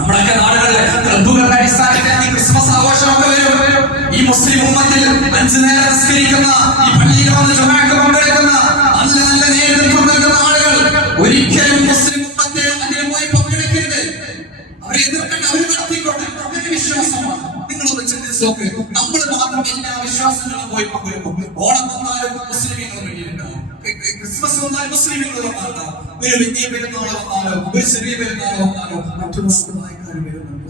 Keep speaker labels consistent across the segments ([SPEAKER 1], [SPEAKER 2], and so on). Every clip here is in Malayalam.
[SPEAKER 1] നമ്മുടെയൊക്കെ നാടുകളിൽ ക്ലബുകളുടെ അടിസ്ഥാനത്തിൽ ക്രിസ്മസ് ആഘോഷമൊക്കെ വരും. ഈ മുസ്ലിം ഉമ്മത്തിൽ അഞ്ചു നേരം നിസ്കരിക്കുന്ന ഈ പള്ളിയിൽ വന്ന് ചുമയൊക്കെ പങ്കെടുക്കുന്ന നല്ല നല്ല നേതൃത്വം നൽകുന്ന ആളുകൾ ഒരിക്കലും മുസ്ലിം ഉമ്മത്തെ അതിന് പോയി പങ്കെടുക്കരുത്. അവരെ എതിർക്കേണ്ട അവർ നടത്തിക്കോട്ടെ അവരുടെ വിശ്വാസമാണ്. നിങ്ങളൊന്ന് ചിന്തിച്ച് നോക്ക്. നമ്മൾ മാത്രം എല്ലാ വിശ്വാസങ്ങളും പോയി പങ്കെടുക്കും. ഓണം വന്നാലും വേണ്ടിയിട്ടുണ്ടാവും ക്രിസ്മസ് വന്നാൽ മുസ്ലിമീങ്ങൾ വന്നാലോ ഒരു വലിയ പെരുന്നാൾ വന്നാലോ ഒരു ചെറിയ പെരുന്നാൾ വന്നാലോ മറ്റു മുസ്ലിമായക്കാർ വരുന്നുണ്ട്.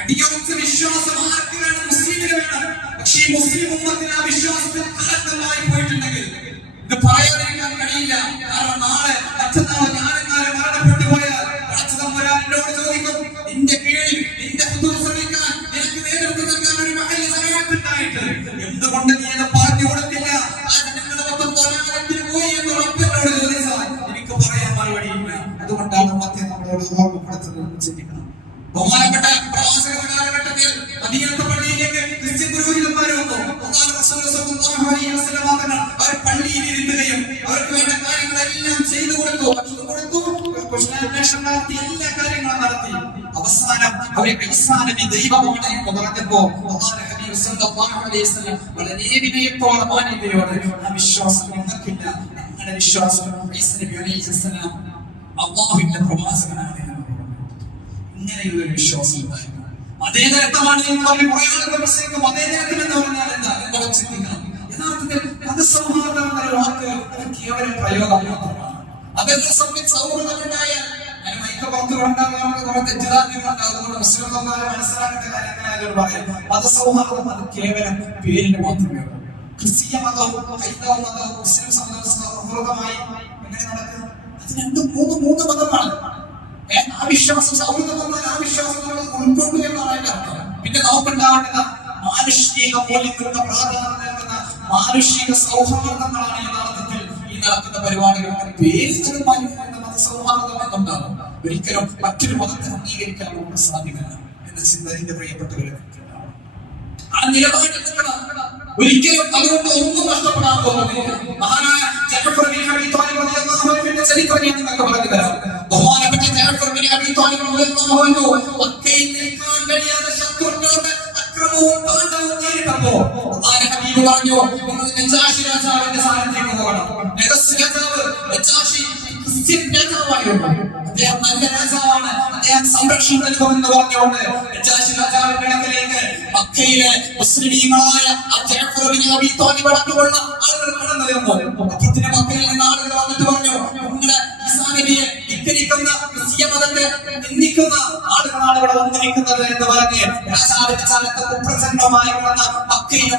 [SPEAKER 1] അടിയുറച്ച വിശ്വാസം ആർക്ക് വേണം? മുസ്ലിമിന് വേണം. പക്ഷേ മുസ്ലിം ഉമ്മത്തിന് ആ വിശ്വാസത്തിൽ കലക്കമായി പോയിട്ടുണ്ടെങ്കിൽ ഇത് പറയാതിരിക്കാൻ കഴിയില്ല. കാരണം നാളെ ബഹുമാനപ്പെട്ട എല്ലാ കാര്യങ്ങളും നടത്തി അവസാനം അവരെ വളരെ വിനയത്തോടെ വിശ്വാസം. ഇങ്ങനെയുള്ള ഒരു വിശ്വാസം ഉണ്ടായിരുന്നു. നേരത്തമാണ് എന്ന് പറഞ്ഞ് പ്രസംഗിക്കും നേരത്തിൽ എന്ന് പറഞ്ഞാൽ എന്താ? നിങ്ങൾ ചിന്തിക്കണം? യഥാർത്ഥത്തിൽ മതസൗഹാർദ്ദം എന്ന വാക്ക് അത് കേവലം പ്രയോഗം മാത്രമാണ്. സംബന്ധിച്ച് സൗഹൃദം? ഉണ്ടായാൽ മനസ്സിലാക്കേണ്ട അത് കേവലം പേരിന് മാത്രമേ ഉള്ളൂ. ക്രിസ്തീയ മതവും ഹൈന്ദവ മതവും മുസ്ലിം സൗഹൃദമായി എങ്ങനെ നടക്കുക അത് രണ്ടും മൂന്ന് മൂന്ന് മതമാണ് ആ വിശ്വാസം സൗഹൃദം വന്നാൽ ആ വിശ്വാസം നമ്മൾ ഉൾക്കൊണ്ടു എന്നാണ് അതിന്റെ അർത്ഥം പിന്നെ നമുക്കുണ്ടാവേണ്ടത് മാനുഷിക മൂല്യങ്ങൾക്ക് പ്രാധാന്യം നൽകുന്ന മാനുഷിക സൗഹാർദ്ദങ്ങളാണ് യഥാർത്ഥത്തിൽ ഈ നടക്കുന്ന പരിപാടികൾക്ക് പേര് പാലിക്കേണ്ട മതസൗഹാർദ്ദം എന്നുണ്ടാകും ഒരിക്കലും മറ്റൊരു മതത്തെ അംഗീകരിക്കാൻ നമുക്ക് സാധിക്കില്ല എന്ന ചിന്ത എന്റെ പ്രിയപ്പെട്ടവരെ. ആ നിലപാട് ഒരിക്കലും അതുകൊണ്ട് ഒന്നും നഷ്ടപ്പെടാൻ പോകുന്നില്ല മഹാനായ ചരിത്രം ഞാൻ നിങ്ങൾക്ക് പറഞ്ഞു തരാം. മക്കയിൽ നിൽക്കാൻ കഴിയാതെ ശത്രുക്കളുടെ അക്രമവും താണ്ഡവവും നേരിട്ടപ്പോ ഹബീബ് പറഞ്ഞു നജാഷി രാജാവിന്റെ സ്ഥാനത്തേക്ക് പോകണം. രാജാവ് നജാഷി ക്രിസ്ത്യൻ രാജാവായിരുന്നു. അദ്ദേഹം നല്ല രാജാവാണ്. അദ്ദേഹം സംരക്ഷണം നൽകുമെന്ന് പറഞ്ഞുകൊണ്ട് നജാഷി രാജാവിന്റെ അടുക്കലേക്ക് മക്കയിലെ മുസ്ലിമീങ്ങളായ അടക്കമുള്ള ആളുകൾ കടന്നു വരുന്നു മക്കയിൽ നിന്ന് ആളുകൾ വന്നിട്ട് പറഞ്ഞു നിങ്ങളുടെ ഈസാ നബിയെ നിന്ദിക്കുന്ന ആളുകളാണ് ഇവിടെ വന്നിരിക്കുന്നത് എന്ന് പറഞ്ഞ് രാജാവിന്റെ ചാലത്ത് കുപ്രസന്നമായി കിടന്ന മക്കയിലെ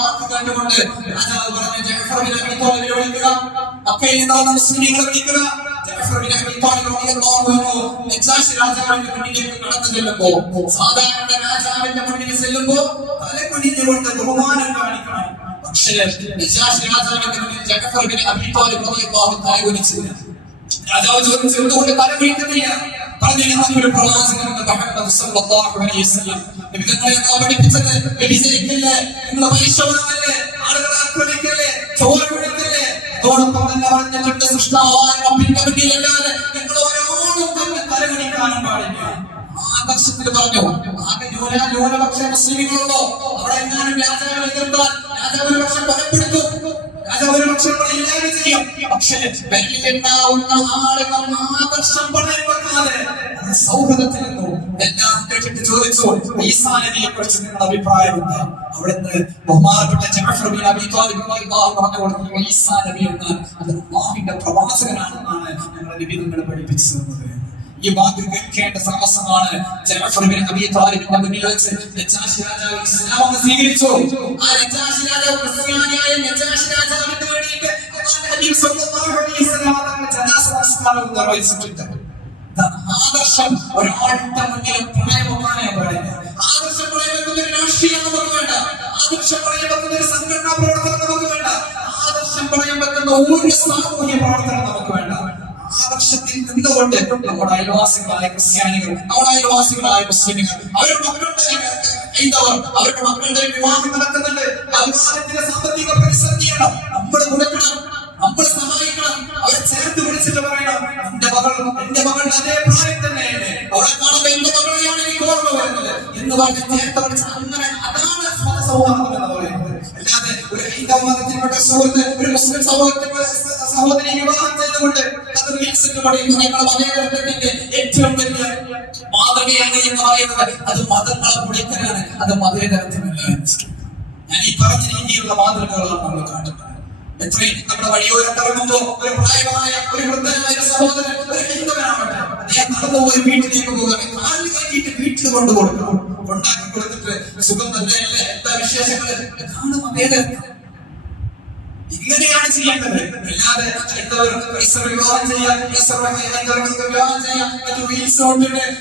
[SPEAKER 1] വാക്ക് കേട്ടുകൊണ്ട് രാജാവ് പറഞ്ഞു അബീ ത്വാലിബിനെ വിളിക്കുക. മക്കയിൽ നിന്ന് വന്ന വിളിക്കുക. അൻഹു നജാഷി രാജാവിന്റെ മുന്നിലേക്ക് കടന്നു ചെല്ലുമ്പോ സാധാരണ രാജാവിന്റെ മുന്നിൽ ചെല്ലുമ്പോൾ തലകുനിഞ്ഞുകൊണ്ട് ബഹുമാനം കാണിക്കണം. പക്ഷേ രാജാവിന്റെ മുന്നിൽ ജഅഫർ ബിൻ അബീ ത്വാലിബ് തലകുനിച്ചില്ല രാജാവ് ചോദിച്ചു എന്തുകൊണ്ട് തലകുനിക്കുന്നില്ല പറഞ്ഞു ഞങ്ങൾക്കൊരു പ്രവാചകനുണ്ട് മുഹമ്മദ് സല്ലല്ലാഹു അലൈഹി വസല്ലം. നിങ്ങൾ പാടില്ല. പറഞ്ഞു മുസ്ലിമുകളുള്ളോ അവിടെ എങ്ങാനും രാജാവിനെ എതിർത്താൽ രാജാവ് ഒരു പക്ഷെ കൊലപ്പെടുത്തും വെക്കാതെ സൗഹൃദത്തിൽ എല്ലാം പ്രവാചകനാണെന്നാണ് ഞങ്ങളുടെ നബി നമ്മളെ പഠിപ്പിച്ചു തന്നത് ഈ വാക്ക് കേൾക്കേണ്ട താമസമാണ് ജഅഫർ ബിൻ അബീ താലിബിന്റെ മുന്നിൽ വെച്ച് നജാഷി രാജാവ് ഇസ്ലാം സ്വീകരിച്ചു. ആ നജാഷി രാജാവ് ക്രിസ്ത്യാനിയായ നജാഷി രാജാവിന് വേണ്ടിയിട്ട് സല്ലല്ലാഹു അലൈഹി വസല്ലം തങ്ങളുടെ ജനാസ നമസ്കാരം നിർവഹിച്ചിട്ടുണ്ട്. ആദർശം ഒരാളുടെ മുന്നിൽ പ്രണയം പറയുന്നത് ആദർശം പ്രണയം വെക്കുന്ന ഒരു രാഷ്ട്രീയം നമുക്ക് വേണ്ട. ആദർശം പ്രണയം വെക്കുന്ന ഒരു സംഘടനാ പ്രവർത്തനം നമുക്ക് വേണ്ട. ആദർശം പ്രണയം വെക്കുന്ന ഒരു സാമൂഹ്യ പ്രവർത്തനം നമുക്ക് വേണ്ട. ആദർശത്തിൽ നിന്നുകൊണ്ട് നമ്മുടെ അയൽവാസികളായ ക്രിസ്ത്യാനികൾ നമ്മുടെ അയൽവാസികളായ മുസ്ലിമുകൾ അവരുടെ മക്കളുടെ ഹൈന്ദവർ അവരുടെ മക്കളുടെ വിവാഹം നടക്കുന്നുണ്ട്. അൽമാനത്തിന്റെ സാമ്പത്തിക പ്രതിസന്ധിയാണ് നമ്മൾ കൊടുക്കണം നമ്മൾ സഹായിക്കണം. അവരെ ചേർത്ത് വിളിച്ചിട്ട് പറയണം. എന്റെ മകൾ എന്റെ മകളുടെ അതേ പ്രായം തന്നെയാണ്. അവളെ കാണുമ്പോൾ എന്റെ വരുന്നത്. എന്ന് പറഞ്ഞ് നേരത്തെ പഠിച്ച അങ്ങനെ അതാണ് സൗഹാർദ്ദം എന്ന് പറയുന്നത്. അല്ലാതെ ഒരു ഹൈന്ദവ മതത്തിൽപ്പെട്ട സുഹൃത്ത് ഒരു മുസ്ലിം സമൂഹത്തിൽപ്പെട്ട സഹോദരി വിവാഹം ചെയ്തുകൊണ്ട് വികസിച്ച് പഠിക്കുന്നു ഞങ്ങൾ ഏറ്റവും വലിയ മാതൃകയാണ് എന്ന് പറയുന്നത് അത് മതങ്ങളെ കുടിക്കലാണ് അത് മതേതരത്വമല്ല ഞാൻ ഈ പറഞ്ഞ രീതിയിലുള്ള മാതൃകകളാണ് നമ്മൾ കാണുന്നത്. എത്രയും നമ്മുടെ വഴിയോരത്തിറങ്ങുമ്പോ ഒരു പ്രായമായ ഒരു വൃദ്ധനായ സഹോദരൻ ഒരു ഹിന്ദുവനാവട്ടെ അദ്ദേഹം നടന്നു പോയി വീട്ടിലേക്ക് പോകാൻ കാലിൽ കയറ്റിയിട്ട് വീട്ടിൽ കൊണ്ടു കൊടുക്കണം കൊണ്ടാക്കി കൊടുത്തിട്ട് സുഖം നല്ല എന്താ മതേതരത്വം. ഇങ്ങനെയാണ് ചെയ്യേണ്ടത്. അല്ലാതെ ഹൈന്ദവർ ക്രൈസ്തവ വിവാഹം ചെയ്യാം ക്രൈസ്തവ ഹൈന്ദവർക്ക് വിവാഹം ചെയ്യാം മറ്റു റീൽസ്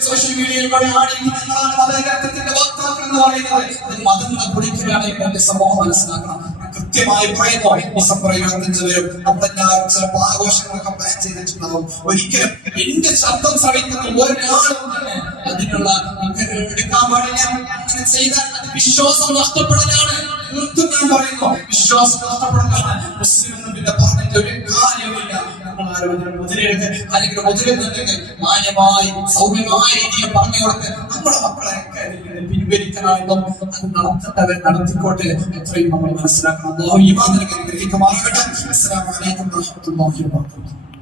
[SPEAKER 1] സോഷ്യൽ മീഡിയയിൽ കൂടെ ആടി ഞങ്ങളാണ് മതേതരത്വത്തിന്റെ വാക്താക്കൾ എന്ന് പറയുന്നത്. അത് മതങ്ങളെ കുടിക്കലാണ് എന്റെ സമൂഹം മനസ്സിലാക്കണം. കൃത്യമായി പറയുന്നു ഡിസംബർ ഇരുപത്തിയഞ്ച് വരും. ചിലപ്പോൾ ആഘോഷങ്ങളൊക്കെ പ്ലാൻ ചെയ്തിട്ടുണ്ടാവും. ഒരിക്കലും എന്റെ ശബ്ദം ശ്രവിക്കുന്ന ഒരാളും തന്നെ അതിനുള്ള എടുക്കാൻ പാടില്ല. അങ്ങനെ ചെയ്താൽ അത് വിശ്വാസം നഷ്ടപ്പെടലാണ്. തീർത്തും ഞാൻ പറയുന്നു. വിശ്വാസം നഷ്ടപ്പെടലാണ്. അല്ലെങ്കിൽ മുതിരുന്നുണ്ടെങ്കിൽ മാന്യമായി സൗമ്യമായ രീതിയിൽ പറഞ്ഞു കൊടുത്ത് നമ്മുടെ മക്കളെ പിൻവലിക്കണമെന്നും അത് നടത്തേണ്ടവർ നടത്തിക്കോട്ടെ എത്രയും നമ്മൾ മനസ്സിലാക്കണം അല്ലാഹു ഈ മാതൃക അനുഗ്രഹിക്കുമാറാകട്ടെ അസ്സലാമു അലൈക്കും വറഹ്മത്തുള്ളാഹി വബറകാതുഹു